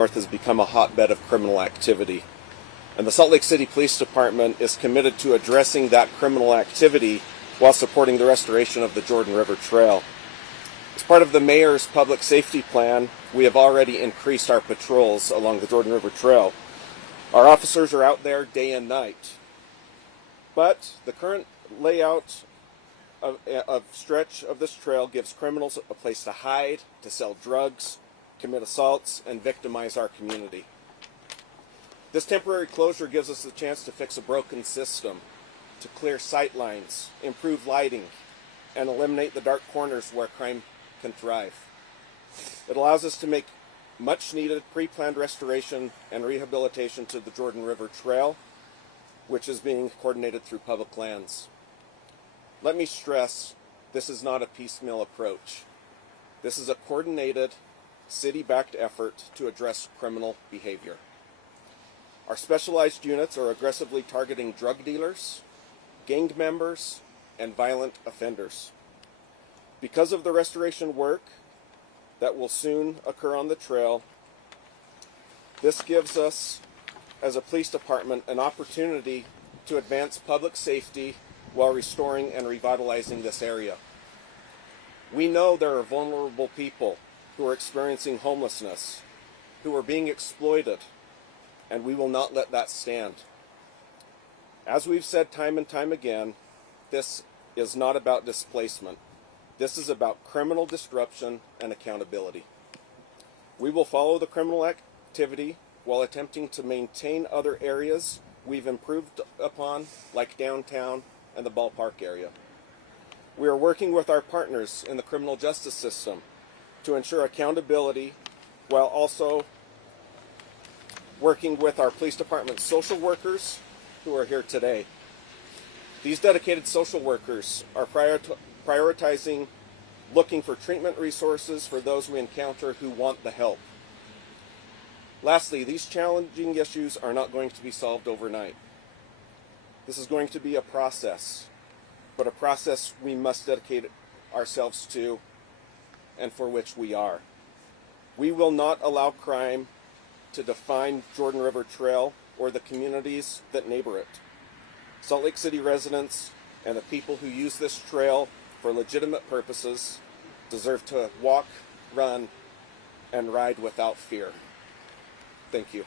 North has become a hotbed of criminal activity. And the Salt Lake City Police Department is committed to addressing that criminal activity while supporting the restoration of the Jordan River Trail. As part of the Mayor's public safety plan, we have already increased our patrols along the Jordan River Trail. Our officers are out there day and night. But the current layout of stretch of this trail gives criminals a place to hide, to sell drugs, commit assaults, and victimize our community. This temporary closure gives us the chance to fix a broken system, to clear sight lines, improve lighting, and eliminate the dark corners where crime can thrive. It allows us to make much needed pre-planned restoration and rehabilitation to the Jordan River Trail, which is being coordinated through public lands. Let me stress, this is not a piecemeal approach. This is a coordinated, city-backed effort to address criminal behavior. Our specialized units are aggressively targeting drug dealers, gang members, and violent offenders. Because of the restoration work that will soon occur on the trail, this gives us, as a police department, an opportunity to advance public safety while restoring and revitalizing this area. We know there are vulnerable people who are experiencing homelessness, who are being exploited, and we will not let that stand. As we've said time and time again, this is not about displacement. This is about criminal disruption and accountability. We will follow the criminal activity while attempting to maintain other areas we've improved upon, like downtown and the ballpark area. We are working with our partners in the criminal justice system to ensure accountability while also working with our police department social workers who are here today. These dedicated social workers are prioritizing looking for treatment resources for those we encounter who want the help. Lastly, these challenging issues are not going to be solved overnight. This is going to be a process, but a process we must dedicate ourselves to and for which we are. We will not allow crime to define Jordan River Trail or the communities that neighbor it. Salt Lake City residents and the people who use this trail for legitimate purposes deserve to walk, run, and ride without fear. Thank you.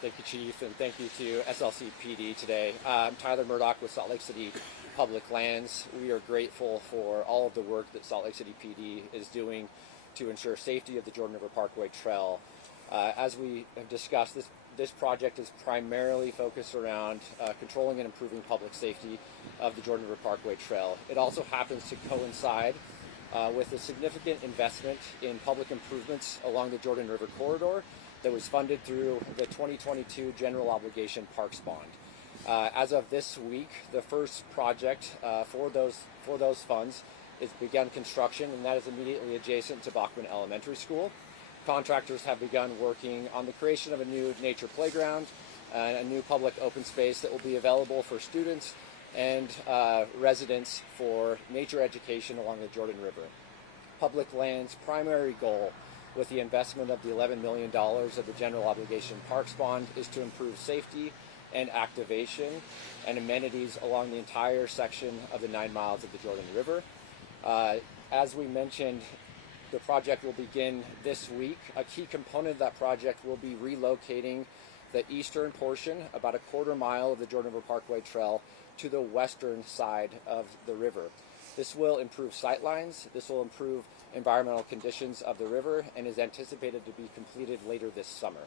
Thank you, Chief, and thank you to SLCPD today. I'm Tyler Murdoch with Salt Lake City Public Lands. We are grateful for all of the work that Salt Lake City PD is doing to ensure safety of the Jordan River Parkway Trail. As we have discussed, this project is primarily focused around controlling and improving public safety of the Jordan River Parkway Trail. It also happens to coincide with a significant investment in public improvements along the Jordan River corridor that was funded through the 2022 General Obligation Parks Bond. As of this week, the first project for those funds is begun construction, and that is immediately adjacent to Bachman Elementary School. Contractors have begun working on the creation of a new nature playground and a new public open space that will be available for students and residents for nature education along the Jordan River. Public Land's primary goal with the investment of the $11 million of the General Obligation Parks Bond is to improve safety and activation and amenities along the entire section of the 9 miles of the Jordan River. As we mentioned, the project will begin this week. A key component of that project will be relocating the eastern portion, about a quarter mile of the Jordan River Parkway Trail, to the western side of the river. This will improve sightlines, this will improve environmental conditions of the river, and is anticipated to be completed later this summer.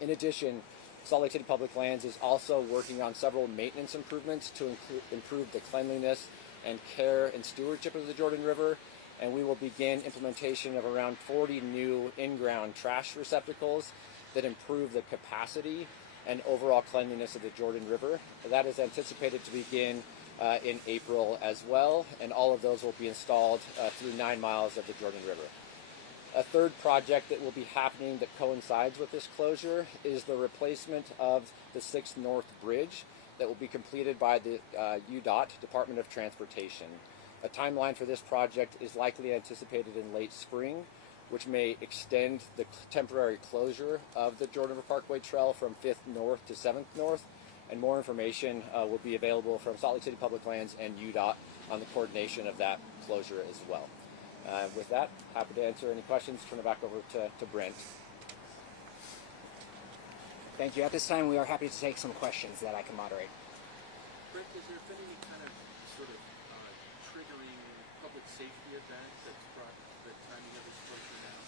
In addition, Salt Lake City Public Lands is also working on several maintenance improvements to improve the cleanliness and care and stewardship of the Jordan River, and we will begin implementation of around 40 new in-ground trash receptacles that improve the capacity and overall cleanliness of the Jordan River. That is anticipated to begin in April as well, and all of those will be installed through 9 miles of the Jordan River. A third project that will be happening that coincides with this closure is the replacement of the 6th North Bridge that will be completed by the UDOT, Department of Transportation. A timeline for this project is likely anticipated in late spring, which may extend the temporary closure of the Jordan River Parkway Trail from 5th North to 7th North, and more information will be available from Salt Lake City Public Lands and UDOT on the coordination of that closure as well. With that, happy to answer any questions. Turn it back over to Brent. Thank you. At this time, we are happy to take some questions that I can moderate. Brent, has there been any kind of sort of triggering public safety event that's brought the timing of this closure now?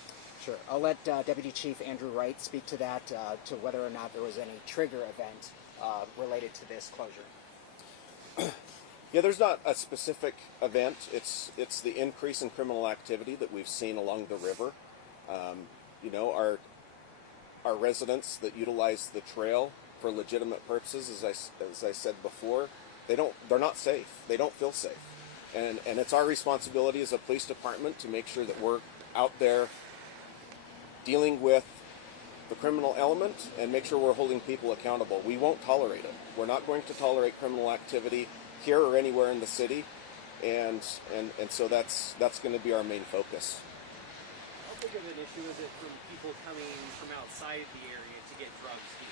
Sure. I'll let Deputy Chief Andrew Wright speak to that, to whether or not there was any trigger event related to this closure. Yeah, there's not a specific event. It's the increase in criminal activity that we've seen along the river. You know, our residents that utilize the trail for legitimate purposes, as I said before, they're not safe. They don't feel safe, and it's our responsibility as a police department to make sure that we're out there dealing with the criminal element and make sure we're holding people accountable. We won't tolerate it. We're not going to tolerate criminal activity here or anywhere in the city, and so that's going to be our main focus. How big of an issue is it from people coming from outside the area to get drugs here?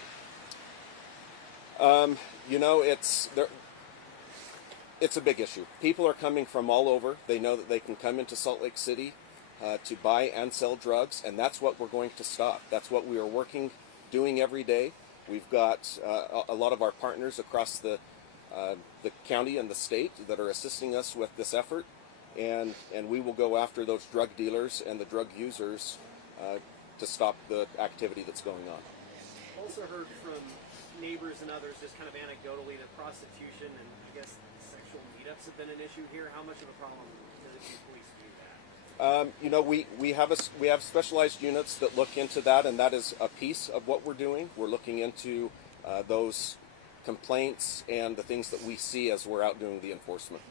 You know, it's a big issue. People are coming from all over. They know that they can come into Salt Lake City to buy and sell drugs, and that's what we're going to stop. That's what we are doing every day. We've got a lot of our partners across the county and the state that are assisting us with this effort, and we will go after those drug dealers and the drug users to stop the activity that's going on. Also heard from neighbors and others, just kind of anecdotally, that prostitution and I guess sexual meetups have been an issue here. How much of a problem does it do police view that? You know, we have specialized units that look into that, and that is a piece of what we're doing. We're looking into those complaints and the things that we see as we're out doing the enforcement.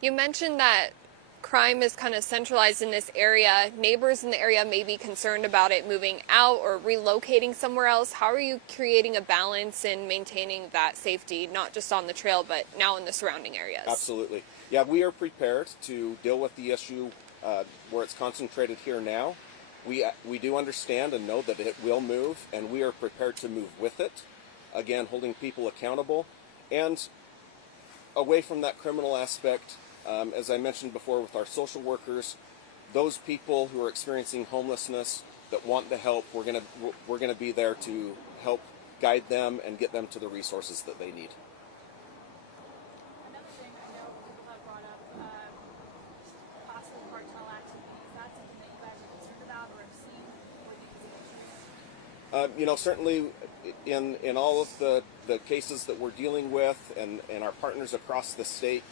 You mentioned that crime is kind of centralized in this area. Neighbors in the area may be concerned about it moving out or relocating somewhere else. How are you creating a balance and maintaining that safety, not just on the trail, but now in the surrounding areas? Absolutely. Yeah, we are prepared to deal with the issue where it's concentrated here now. We do understand and know that it will move, and we are prepared to move with it. Again, holding people accountable and away from that criminal aspect. As I mentioned before, with our social workers, those people who are experiencing homelessness that want the help, we're gonna be there to help guide them and get them to the resources that they need. Another thing I know people have brought up, possible cartel activity. Is that something that you guys are concerned about or have seen with these issues? You know, certainly in all of the cases that we're dealing with and our partners across the state,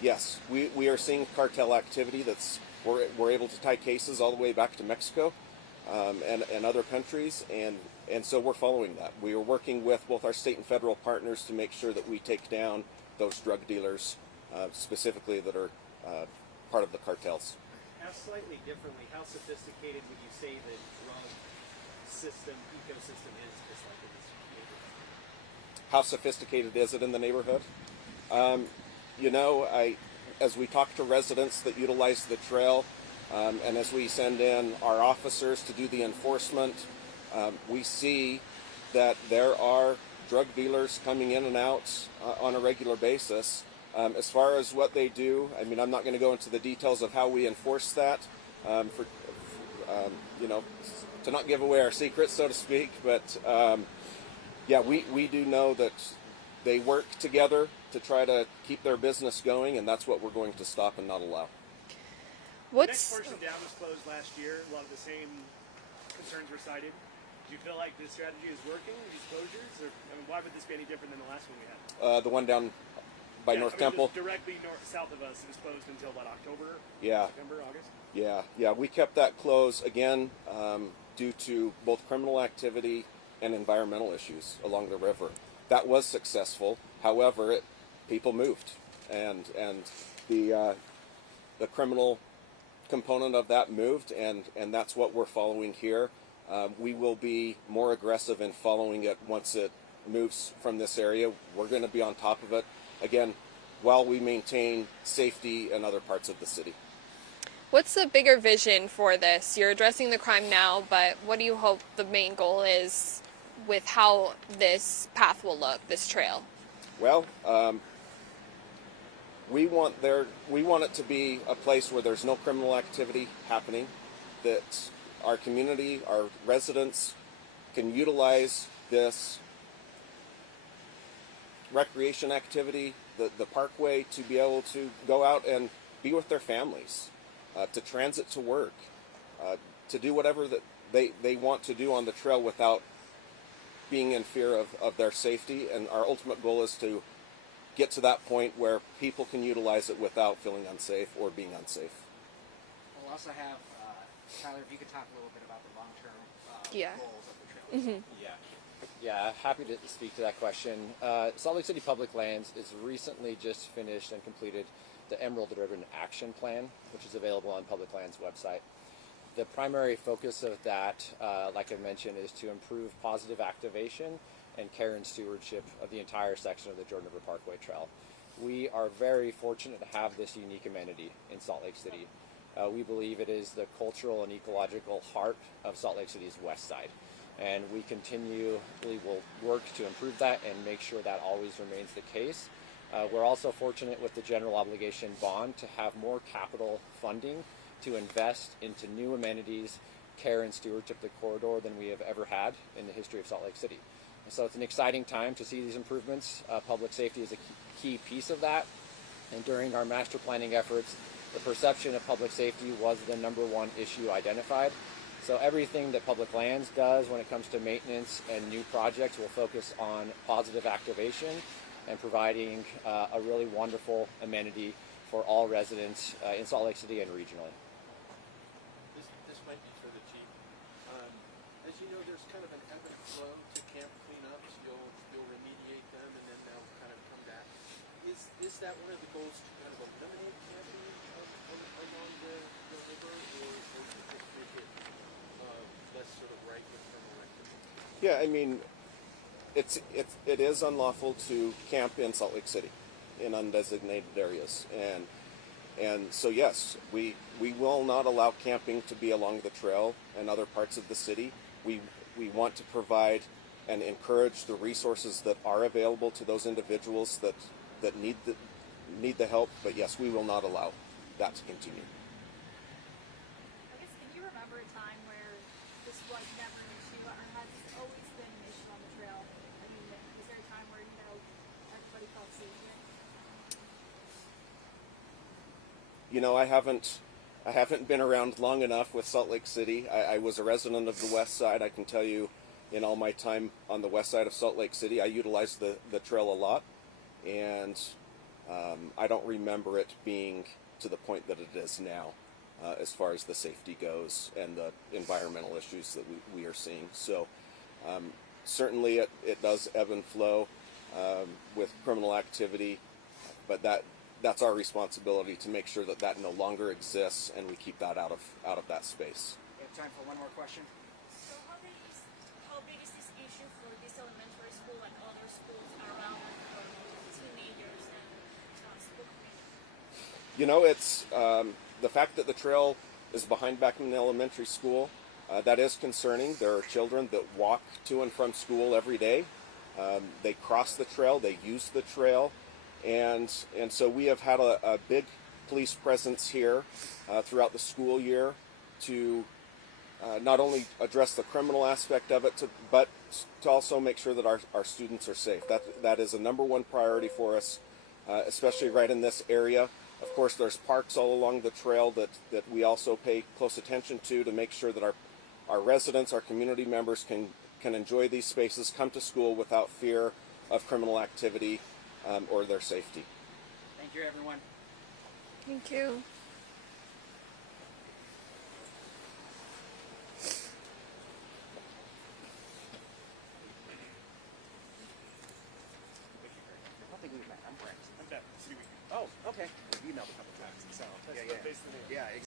yes, we are seeing cartel activity. We're able to tie cases all the way back to Mexico and other countries, and so we're following that. We are working with both our state and federal partners to make sure that we take down those drug dealers, specifically that are part of the cartels. Asked slightly differently, how sophisticated would you say the drug ecosystem is just like in this neighborhood? How sophisticated is it in the neighborhood? You know, as we talk to residents that utilize the trail, and as we send in our officers to do the enforcement, we see that there are drug dealers coming in and out on a regular basis. As far as what they do, I mean, I'm not going to go into the details of how we enforce that, you know, to not give away our secrets, so to speak. But yeah, we do know that they work together to try to keep their business going, and that's what we're going to stop and not allow. The next portion down was closed last year. A lot of the same concerns were cited. Do you feel like this strategy is working, these closures? Or, I mean, why would this be any different than the last one we had? The one down by North Temple? Directly south of us. It was closed until, what, October? Yeah. September, August? Yeah. We kept that closed, again, due to both criminal activity and environmental issues along the river. That was successful. However, people moved, and the criminal component of that moved, and that's what we're following here. We will be more aggressive in following it once it moves from this area. We're going to be on top of it. Again, while we maintain safety in other parts of the city. What's the bigger vision for this? You're addressing the crime now, but what do you hope the main goal is with how this path will look, this trail? Well, we want it to be a place where there's no criminal activity happening, that our community, our residents can utilize this recreation activity, the parkway, to be able to go out and be with their families, to transit to work, to do whatever that they want to do on the trail without being in fear of their safety. And our ultimate goal is to get to that point where people can utilize it without feeling unsafe or being unsafe. We'll also have, Tyler, if you could talk a little bit about the long-term goals of the trail. Yeah, happy to speak to that question. Salt Lake City Public Lands has recently just finished and completed the Emerald Ribbon Action Plan, which is available on Public Lands website. The primary focus of that, like I mentioned, is to improve positive activation and care and stewardship of the entire section of the Jordan River Parkway Trail. We are very fortunate to have this unique amenity in Salt Lake City. We believe it is the cultural and ecological heart of Salt Lake City's west side. And we continually will work to improve that and make sure that always remains the case. We're also fortunate with the general obligation bond to have more capital funding to invest into new amenities, care and stewardship of the corridor than we have ever had in the history of Salt Lake City. And so it's an exciting time to see these improvements. Public safety is a key piece of that. And during our master planning efforts, the perception of public safety was the #1 issue identified. So everything that Public Lands does when it comes to maintenance and new projects will focus on positive activation and providing a really wonderful amenity for all residents in Salt Lake City and regionally. This might be for the chief. As you know, there's kind of an ebb and flow to camp cleanups. You'll remediate them and then they'll kind of come back. Is that one of the goals to kind of eliminate camping along the river, or to just make it less sort of ripe with criminal activity? Yeah, I mean, it is unlawful to camp in Salt Lake City in undesignated areas, and so yes, we will not allow camping to be along the trail and other parts of the city. We want to provide and encourage the resources that are available to those individuals that need the help. But yes, we will not allow that to continue. I guess, can you remember a time where this was never an issue, or has this always been an issue on the trail? I mean, is there a time where, everybody felt safe here? I haven't been around long enough with Salt Lake City. I was a resident of the west side. I can tell you, in all my time on the west side of Salt Lake City, I utilized the trail a lot, and I don't remember it being to the point that it is now, as far as the safety goes and the environmental issues that we are seeing. So certainly it does ebb and flow with criminal activity, but that's our responsibility to make sure that no longer exists and we keep that out of that space. We have time for one more question. So how big is this issue for this elementary school and other schools around for teenagers and school community? It's the fact that the trail is behind Beckman Elementary School. That is concerning. There are children that walk to and from school every day. They cross the trail. They use the trail. And so we have had a big police presence here throughout the school year to not only address the criminal aspect of it, but to also make sure that our students are safe. That is a #1 priority for us, especially right in this area. Of course, there's parks all along the trail that we also pay close attention to make sure that our residents, our community members can enjoy these spaces, come to school without fear of criminal activity or their safety. Thank you, everyone. Thank you.